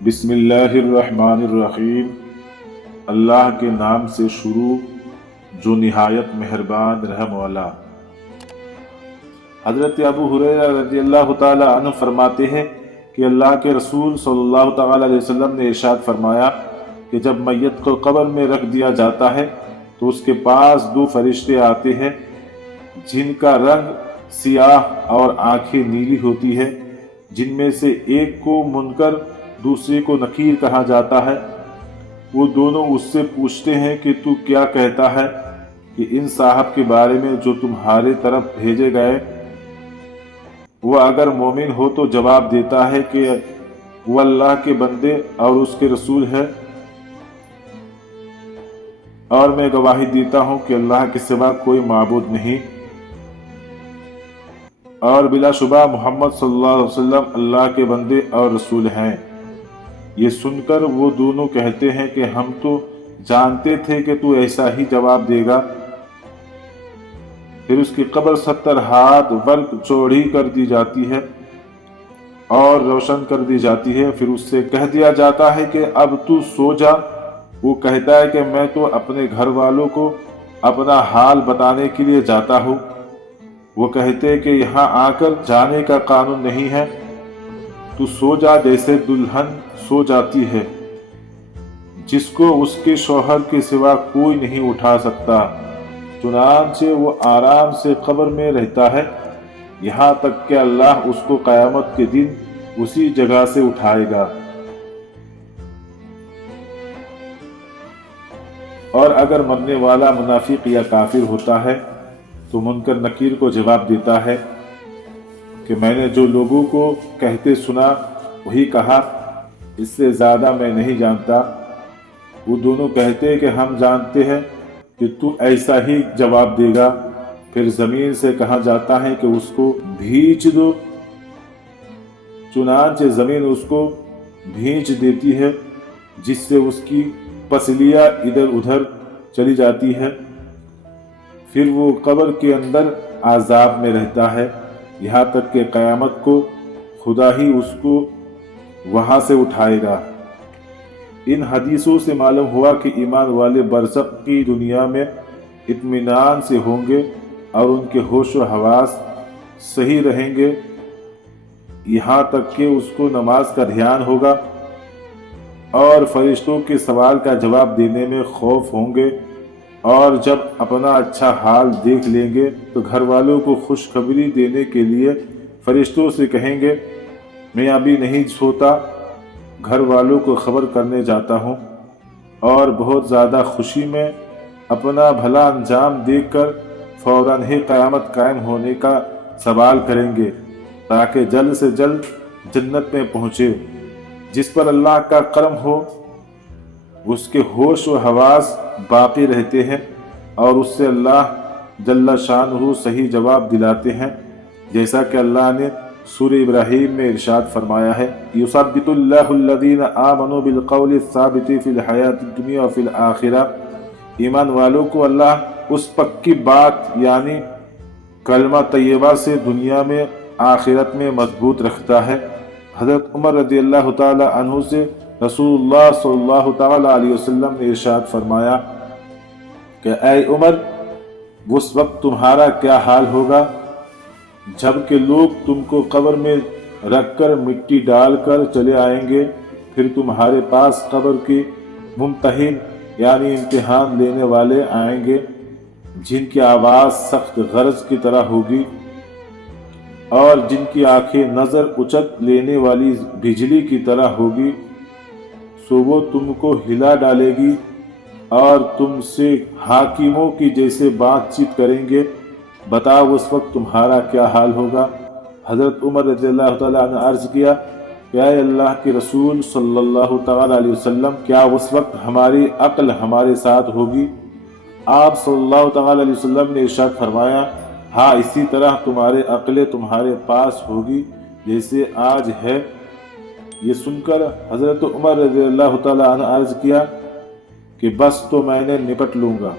بسم اللہ الرحمن الرحیم، اللہ کے نام سے شروع جو نہایت مہربان رحم والا۔ حضرت ابو ہریرہ رضی اللہ تعالی عنہ فرماتے ہیں کہ اللہ کے رسول صلی اللہ تعالی علیہ وسلم نے ارشاد فرمایا کہ جب میت کو قبر میں رکھ دیا جاتا ہے تو اس کے پاس دو فرشتے آتے ہیں جن کا رنگ سیاہ اور آنکھیں نیلی ہوتی ہے، جن میں سے ایک کو منکر دوسرے کو نکیر کہا جاتا ہے۔ وہ دونوں اس سے پوچھتے ہیں کہ تو کیا کہتا ہے کہ ان صاحب کے بارے میں جو تمہارے طرف بھیجے گئے؟ وہ اگر مومن ہو تو جواب دیتا ہے کہ وہ اللہ کے بندے اور اس کے رسول ہے، اور میں گواہی دیتا ہوں کہ اللہ کے سوا کوئی معبود نہیں، اور بلا شبہ محمد صلی اللہ علیہ وسلم اللہ کے بندے اور رسول ہیں۔ یہ سن کر وہ دونوں کہتے ہیں کہ ہم تو جانتے تھے کہ تو ایسا ہی جواب دے گا۔ پھر اس کی قبر 70 ہاتھ ورگ چوڑی کر دی جاتی ہے اور روشن کر دی جاتی ہے۔ پھر اس سے کہہ دیا جاتا ہے کہ اب تو سو جا۔ وہ کہتا ہے کہ میں تو اپنے گھر والوں کو اپنا حال بتانے کے لیے جاتا ہوں۔ وہ کہتے کہ یہاں آ کر جانے کا قانون نہیں ہے، تو سو جا جیسے دلہن سو جاتی ہے جس کو اس کے شوہر کے سوا کوئی نہیں اٹھا سکتا۔ چنانچہ وہ آرام سے قبر میں رہتا ہے یہاں تک کہ اللہ اس کو قیامت کے دن اسی جگہ سے اٹھائے گا۔ اور اگر مرنے والا منافق یا کافر ہوتا ہے تو منکر نکیر کو جواب دیتا ہے کہ میں نے جو لوگوں کو کہتے سنا وہی کہا، اس سے زیادہ میں نہیں جانتا۔ وہ دونوں کہتے کہ ہم جانتے ہیں کہ تو ایسا ہی جواب دے گا۔ پھر زمین سے کہا جاتا ہے کہ اس کو بھیج دو، چنانچہ زمین اس کو بھیج دیتی ہے جس سے اس کی پسلیاں ادھر ادھر چلی جاتی ہے۔ پھر وہ قبر کے اندر عذاب میں رہتا ہے یہاں تک کہ قیامت کو خدا ہی اس کو وہاں سے اٹھائے گا۔ ان حدیثوں سے معلوم ہوا کہ ایمان والے برزخ کی دنیا میں اطمینان سے ہوں گے اور ان کے ہوش و حواس صحیح رہیں گے، یہاں تک کہ اس کو نماز کا دھیان ہوگا اور فرشتوں کے سوال کا جواب دینے میں خوف ہوں گے، اور جب اپنا اچھا حال دیکھ لیں گے تو گھر والوں کو خوشخبری دینے کے لیے فرشتوں سے کہیں گے میں ابھی نہیں سوتا، گھر والوں کو خبر کرنے جاتا ہوں، اور بہت زیادہ خوشی میں اپنا بھلا انجام دیکھ کر فوراً ہی قیامت قائم ہونے کا سوال کریں گے تاکہ جلد سے جلد جنت میں پہنچے۔ جس پر اللہ کا کرم ہو اس کے ہوش و حواس باقی رہتے ہیں اور اس سے اللہ جل شانہ صحیح جواب دلاتے ہیں، جیسا کہ اللہ نے سورہ ابراہیم میں ارشاد فرمایا ہے یثبت اللہ الذین آمنوا بالقول الثابت فی الحیاۃ الدنیا وفی الآخرہ۔ ایمان والوں کو اللہ اس پکی بات یعنی کلمہ طیبہ سے دنیا میں آخرت میں مضبوط رکھتا ہے۔ حضرت عمر رضی اللہ تعالی عنہ سے رسول اللہ صلی اللہ تعالی علیہ وسلم نے ارشاد فرمایا کہ اے عمر، اس وقت تمہارا کیا حال ہوگا جب کہ لوگ تم کو قبر میں رکھ کر مٹی ڈال کر چلے آئیں گے، پھر تمہارے پاس قبر کے ممتحن یعنی امتحان لینے والے آئیں گے جن کی آواز سخت غرض کی طرح ہوگی اور جن کی آنکھیں نظر اچک لینے والی بجلی کی طرح ہوگی، سو وہ تم کو ہلا ڈالے گی اور تم سے حاکموں کی جیسے بات چیت کریں گے، بتاؤ اس وقت تمہارا کیا حال ہوگا؟ حضرت عمر رضی اللہ تعالیٰ عنہ عرض کیا کہ اے اللہ کے رسول صلی اللہ تعالیٰ علیہ وسلم، کیا اس وقت ہماری عقل ہمارے ساتھ ہوگی؟ آپ صلی اللہ تعالیٰ علیہ وسلم نے ارشاد فرمایا ہاں، اسی طرح تمہارے عقلیں تمہارے پاس ہوگی جیسے آج ہے۔ یہ سن کر حضرت عمر رضی اللہ تعالیٰ عنہ عرض کیا کہ بس تو میں نے نپٹ لوں گا۔